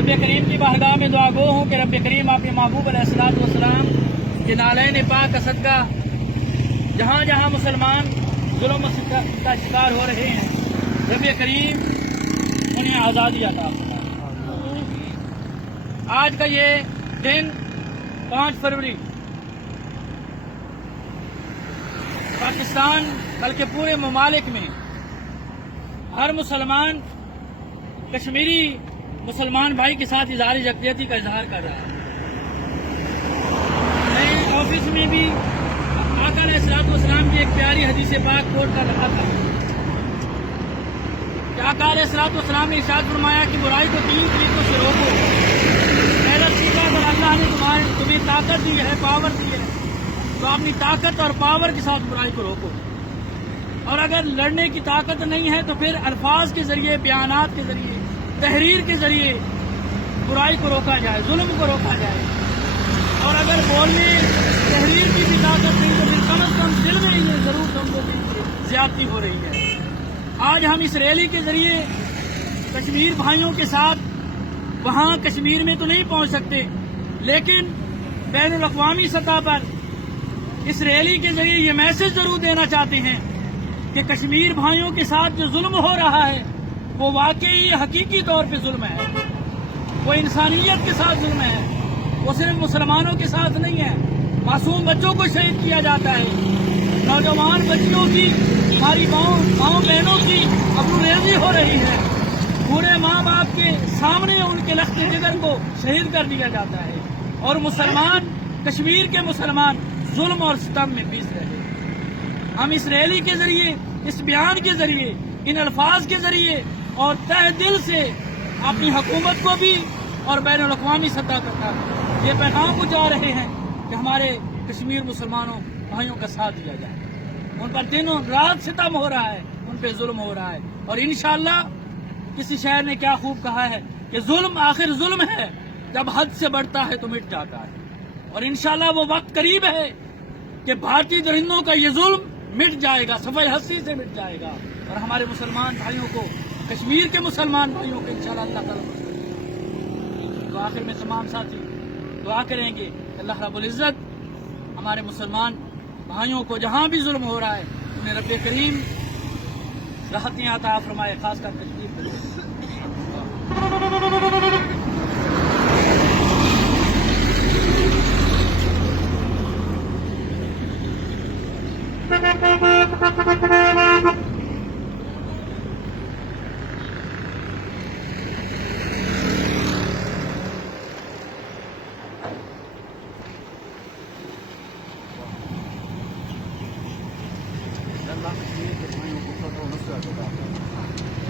रब करीम की बारगाह में दुआ गो हूँ कि रब करीम आपके महबूब अलैहिस्सलाम के नालैन पाक का सदका जहाँ जहाँ मुसलमान जुल्म का शिकार हो रहे हैं, रब करीम उन्हें आज़ादी अता फरमाए। आज का ये दिन 5 फरवरी पाकिस्तान बल्कि पूरे ममालिक में हर मुसलमान कश्मीरी मुसलमान भाई के साथ इज़हार यकजहती का इजहार कर रहा है। मैं ऑफिस में भी आका अलैहिस्सलाम की एक प्यारी हदीस पाक कोट कर रहा था कि आका अलैहिस्सलाम ने इरशाद फरमाया कि बुराई को 3 तरीकों से रोको। पहला तरीका, अगर अल्लाह ने तुम्हें ताकत दी है, पावर दी है, तो अपनी ताकत और पावर के साथ बुराई को रोको। और अगर लड़ने की ताकत नहीं है तो फिर अल्फाज के जरिए, बयानात के जरिए, तहरीर के जरिए बुराई को रोका जाए, जुल्म को रोका जाए। और अगर बोलने तहरीर की भी ताकत नहीं तो फिर कम अज कम दिल में ये जरूर समझो कि ज्यादती हो रही है। आज हम इस रैली के जरिए कश्मीर भाइयों के साथ वहाँ कश्मीर में तो नहीं पहुँच सकते, लेकिन बैनुल अक़वामी सतह पर इस रैली के जरिए ये मैसेज जरूर देना चाहते हैं कि कश्मीर भाइयों के साथ जो जुल्म हो रहा है वो वाकई हकीकी तौर पे जुल्म है, वो इंसानियत के साथ जुल्म है, वो सिर्फ मुसलमानों के साथ नहीं है। मासूम बच्चों को शहीद किया जाता है, नौजवान बच्चियों की, हमारी माँ बहनों की अबरूरेज़ी हो रही है, पूरे माँ बाप के सामने उनके लख्त जिगर को शहीद कर दिया जाता है, और मुसलमान, कश्मीर के मुसलमान जुल्म और सितम में पीस रहे हैं। हम इस रैली के जरिए, इस बयान के जरिए, इन अल्फाज के जरिए और तहे दिल से अपनी हुकूमत को भी और बैनुल अक़वामी सतह तक ये पैगाम पहुंचा रहे हैं कि हमारे कश्मीर मुसलमानों भाइयों का साथ दिया जाए। उन पर दिन और रात सितम हो रहा है, उन पर जुल्म हो रहा है, और इंशाअल्लाह किसी शायर ने क्या खूब कहा है कि जुल्म आखिर जुल्म है, जब हद से बढ़ता है तो मिट जाता है। और इंशाअल्लाह वो वक्त करीब है कि भारतीय दरिंदों का ये जुल्म मिट जाएगा, सफाई हस्ती से मिट जाएगा, और हमारे मुसलमान भाइयों को, कश्मीर के मुसलमान भाइयों को इंशाअल्लाह अल्लाह ताला। तो आखिर में तमाम साथी दुआ करेंगे कि अल्लाह रब्बुल इज़्ज़त हमारे मुसलमान भाइयों को जहाँ भी जुल्म हो रहा है उन्हें रब्बे करीम राहतें अता फरमाए, खासकर कश्मीर के लोग।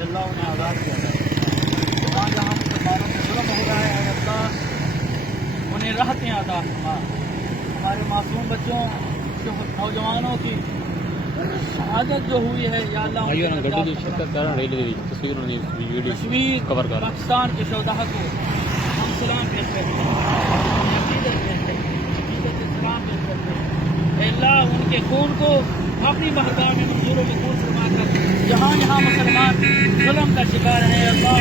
अल्लाह उन्हें आज़ाद किया जाए। जहाँ जहाँ मुसलमानों से जुल्म हो रहा है अल्लाह उन्हें राहतें अता फरमा। हमारे मासूम बच्चों, नौजवानों की शहादत जो हुई है, या अल्लाह कश्मीर पाकिस्तान के शोधा को हम सलाम पेश करते हैं, सलाम पेश करते हैं। अल्लाह उनके खून को अपनी बारगाह में मंजूर व कबूल फरमाकर जहाँ जहाँ मुसलमान जुल्म का शिकार है, अल्लाह